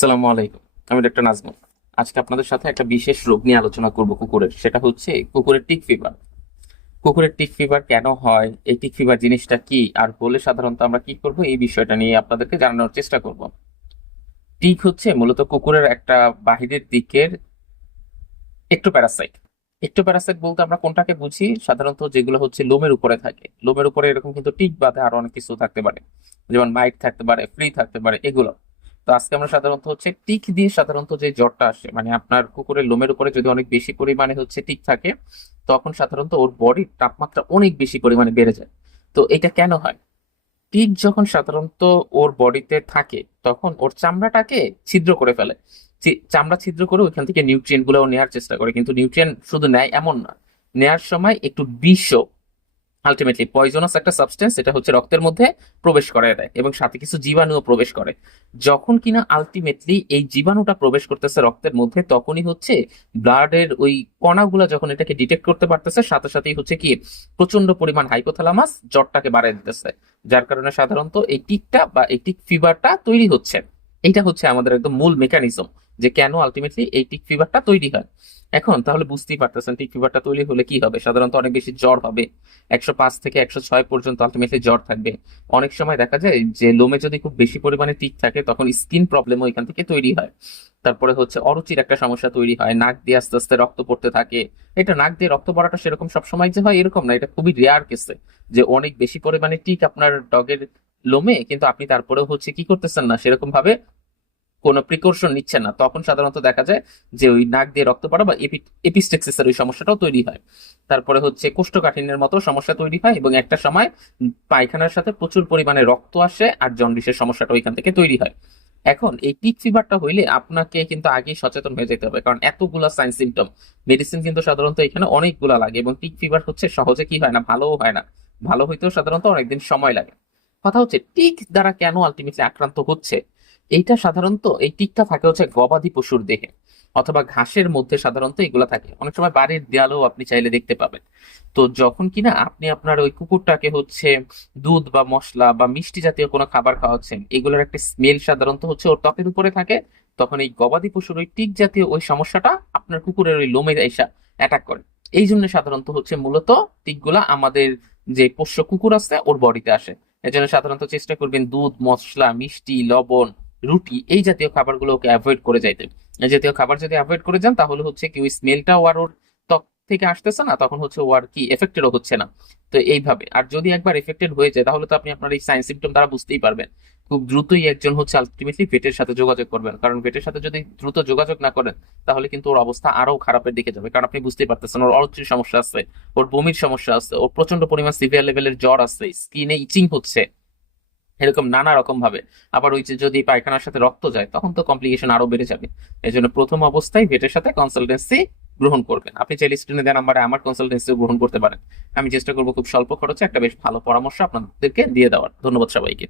আসসালামু আলাইকুম, আমি ডক্টর নাজমুল। আজকে আপনাদের সাথে একটা বিশেষ রোগ নিয়ে আলোচনা করব কুকুরের, সেটা হচ্ছে কুকুরের টিক ফিভার কুকুরের টিক ফিভার কেন হয়, এই টিক ফিভার জিনিসটা কি, আর হলে সাধারণত আমরা কি করব, এই বিষয়টা নিয়ে আপনাদেরকে জানানোর চেষ্টা করব। টিক হচ্ছে মূলত কুকুরের একটা বাহিরের দিকের একটু প্যারাসাইট একটু প্যারাসাইট বলতে আমরা কোনটাকে বুঝি? সাধারণত যেগুলো হচ্ছে লোমের উপরে থাকে। লোমের উপরে এরকম কিন্তু টিক বাঁধে আরও অনেক কিছু থাকতে পারে। যেমন মাইট থাকতে পারে ফ্রি থাকতে পারে, এগুলো। তো আজকে আমরা সাধারণত হচ্ছে টিক দিয়ে সাধারণত যে জ্বরটা আসে মানে আপনার কুকুরের লোমের উপরে যদি অনেক বেশি পরিমাণে হচ্ছে টিক থাকে, তখন সাধারণত ওর বডির তাপমাত্রা অনেক বেশি পরিমাণে বেড়ে যায়। তো এটা কেন হয়? টিক যখন সাধারণত ওর বডিতে থাকে, তখন ওর চামড়াটাকে ছিদ্র করে ফেলে। চামড়া ছিদ্র করে ওইখান থেকে নিউট্রিয়েন্টগুলো নেওয়ার চেষ্টা করে, কিন্তু নিউট্রিয়েন্ট শুধু নেয় এমন না, নেয়ার সময় একটু বিষও আলটিমেটলি পয়জনাস একটা সাবস্টেন্স এটা হচ্ছে রক্তের মধ্যে প্রবেশ করে দেয় এবং সাথে কিছু জীবাণুও প্রবেশ করে। যখন কিনা আলটিমেটলি এই জীবাণুটা প্রবেশ করতেছে রক্তের মধ্যে, তখনই হচ্ছে ব্লাডের ওই কণাগুলো যখন এটাকে ডিটেক্ট করতে পারতেছে, সাথে সাথেই হচ্ছে কি প্রচণ্ড পরিমাণ হাইপোথ্যালামাস জ্বরটাকে বাড়ায় দিতেছে। যার কারণে সাধারণত এই টিকটা বা এই টিক ফিভারটা তৈরি হচ্ছে। এইটা হচ্ছে আমাদের একদম মূল মেকানিজম যে কেন আলটিমেটলি এই টিক ফিভারটা তৈরি হয়? এখন তাহলে বুঝতেই পারতেছেন টিক ফিভারটা তৈরি হলে কি হবে? সাধারণত অনেক বেশি জ্বর হবে। একশো পাঁচ থেকে একশো ছয় পর্যন্ত আলটিমেটলি জ্বর থাকবে। অনেক সময় দেখা যায় যে লোমে যদি খুব বেশি পরিমাণে টিক থাকে, তখন স্কিন প্রবলেমও এখান থেকে তৈরি হয়। তারপরে হচ্ছে অরুচির একটা সমস্যা তৈরি হয়, নাক দিয়ে আস্তে আস্তে রক্ত পড়তে থাকে। এটা নাক দিয়ে রক্ত পড়াটা সেরকম সবসময় যে হয় এরকম না, এটা খুবই রেয়ার কেসে যে অনেক বেশি পরিমাণে টিক আপনার ডগের লোমে, কিন্তু আপনি তারপরেও হচ্ছে কি করতেছেন না? সেরকম ভাবে কোনো প্রিকশন নিচ্ছেন না। তখন সাধারণত দেখা যায় যে ওই নাক দিয়ে রক্ত পড়া বা এপিস্টেক্সিসের ওই সমস্যাটাও তৈরি হয়। তারপরে হচ্ছে কোষ্ঠকাঠিন্যের মতো সমস্যা তৈরি হয় এবং একটা সময় পায়খানার সাথে প্রচুর পরিমাণে রক্ত আসে আর জন্ডিসের সমস্যাটা ওইখান থেকে তৈরি হয়। এখন এই টিক ফিভারটা হইলে আপনাকে কিন্তু আগেই সচেতন হয়ে যেতে হবে, কারণ এতগুলা সাইন সিমটম মেডিসিন কিন্তু সাধারণত এখানে অনেকগুলা লাগে এবং টিক ফিভার হচ্ছে সহজে কি হয় না, ভালোও হয় না। ভালো হইতেও সাধারণত অনেকদিন সময় লাগে। কথা হচ্ছে, টিক দ্বারা কেন আলটিমেটলি আক্রান্ত হচ্ছে? এইটা সাধারণত এই টিকটা থাকে হচ্ছে গবাদি পশুর দেহে, অথবা ঘাসের মধ্যে সাধারণত এগুলা থাকে। অনেক সময় বাড়ির দেয়ালেও আপনি চাইলে দেখতে পাবেন। তো যখন কিনা আপনি আপনার ওই কুকুরটাকে হচ্ছে দুধ বা মশলা বা মিষ্টি জাতীয় কোনো খাবার খাওয়াচ্ছেন, এগুলোর একটা স্মেল সাধারণত হচ্ছে ওর ত্বকের উপরে থাকে, তখন এই গবাদি পশুর ওই টিক জাতীয় ওই সমস্যাটা আপনার কুকুরের ওই লোমে এসা অ্যাটাক করে। এই জন্য সাধারণত হচ্ছে মূলত টিকগুলা আমাদের যে পোষ্য কুকুর আছে ওর বডিতে আসে। এজন্য সাধারণত চেষ্টা করবেন দুধ, মশলা, মিষ্টি, লবণ রুটি, এই জাতীয় খাবারগুলোকে অ্যাভয়েড করে যাইতে। এই জাতীয় খাবার যদি অ্যাভয়েড করে যান, তাহলে হচ্ছে কি ওই স্মেলটাও আর ওর ত্বক থেকে আসতেছে না, তখন হচ্ছে ও আর কি এফেক্টেডও হচ্ছে না। তো এইভাবে। আর যদি একবার এফেক্টেড হয়ে যায়, তাহলে তো আপনি আপনার এই সাইন সিমটম দ্বারা বুঝতেই পারবেন। খুব দ্রুতই একজন হচ্ছে আলটিমেটলি ভেটের সাথে যোগাযোগ করবেন। কারণ ভেটের সাথে যদি দ্রুত যোগাযোগ না করেন, তাহলে কিন্তু ওর অবস্থা আরও খারাপের দিকে যাবে। কারণ আপনি বুঝতেই পারতেছেন, ওর অরুচির সমস্যা আছে, ওর বমির সমস্যা আছে, ওর প্রচণ্ড পরিমাণ সিভিয়ার লেভেলের জ্বর আছে স্কিনে ইচিং হচ্ছে। এরকম নানা রকম ভাবে। আবার ওই যে যদি পায়খানার সাথে রক্ত যায়, তখন তো কমপ্লিকেশন আরও বেড়ে যাবে। এই জন্য প্রথম অবস্থায় ভেটের সাথে কনসালটেন্সি গ্রহণ করবেন। আপনি চাইলে স্ক্রিনে দেওয়া নাম্বারে আমার কনসালটেন্সি গ্রহণ করতে পারেন। আমি চেষ্টা করব খুব স্বল্প খরচে একটা বেশ ভালো পরামর্শ আপনাদেরকে দিয়ে দেওয়ার। ধন্যবাদ সবাইকে।